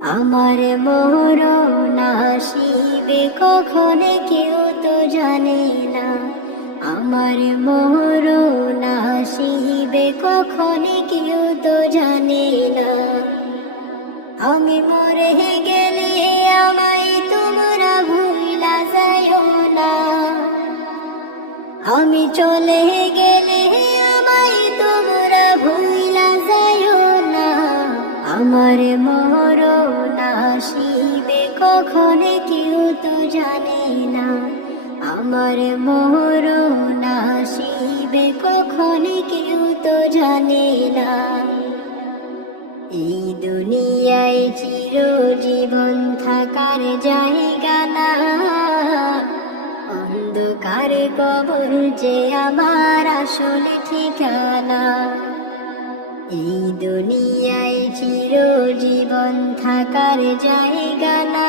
আমার মরণ আসিবে কখন কেউ তো জানে না। আমার মরণ আসিবে কখন কেউ তো জানে না। আমি মরে গেলে আমায় তোমরা ভুলা যাইও না। আমি চলে গেলে আমায় তোমরা ভুলা যাইও না। আমার মরণ আসিবে কখন কেউ তো জানে না। আমার মরণ আসিবে কখন কেউ তো জানে না। এই দুনিয়ায় চিরজীবন থাকার জায়গা না। অন্ধকার কবর যে আমার আসল ঠিকানা। এই দুনিয়ায় চিরজীবন থাকার জায়গা না।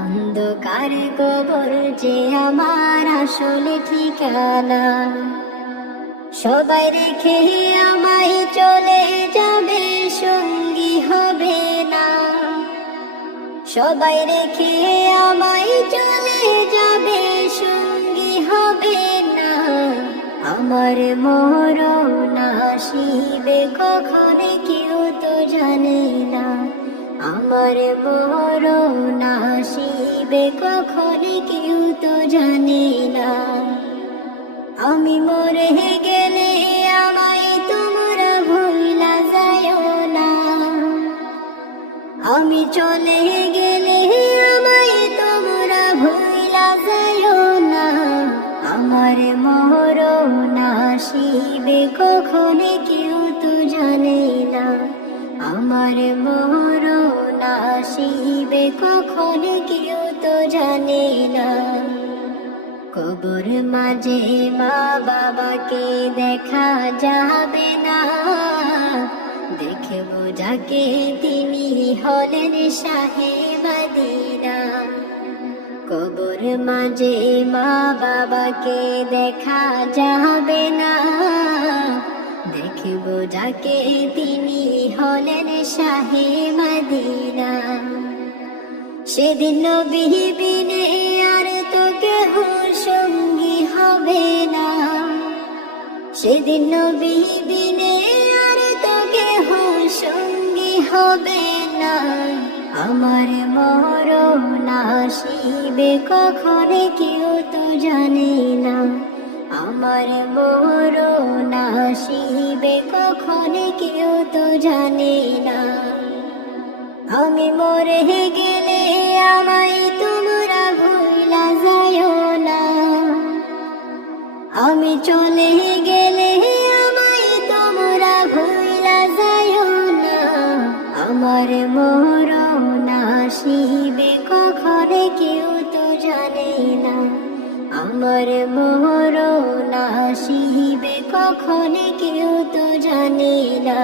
অন্ধকার কবর যে আমার আসল ঠিকানা। সবাই রেখে আমায় চলে যাবে, সঙ্গী হবে না। সবাই রেখে আমায় চলে যাবে, সঙ্গী হবে না। আমার মরণ আসিবে কখন কেউ তো জানে না। আমার মরণ আসিবে কখন কেউ তো জানে না। আমি মরে গেলে আমায় তোমরা ভুলা যাইও না। আমি চলে গেলে আমায় তোমরা ভুলা যাইও না। আমার মরণ আসিবে কখন কেউ তো জানে না। আমার মরণ আসিবে কখন কেউ তো জানে না। কবর মাঝে মা বাবাকে দেখা যাবে না। দেখবো যাকে তিনি হলেন শাহে মদিনা। কবর মাঝে মা বাবাকে দেখা যাবে না। দেখবো যাকে তিনি হলেন শাহে মদিনা। সেদিন নবী বিনে আর তো কেহ সঙ্গী হবে না। সেদিন নবী বিনে আর তো কেহ সঙ্গী হবে না। আমার মরণ আসিবে কখন কেউ তো জানে না। আমার মরণ আসিবে কখন কেউ তো জানে না। আমি মরে গেলে আমায় তোমরা ভুলা যাইও না। আমি চলে গেলে আমায় তোমরা ভুলা যাইও না। আমার মরণ আসিবে কখন কেউ তো জানে না। আমার মরণ আসিবে কখন কেউ তো জানে না।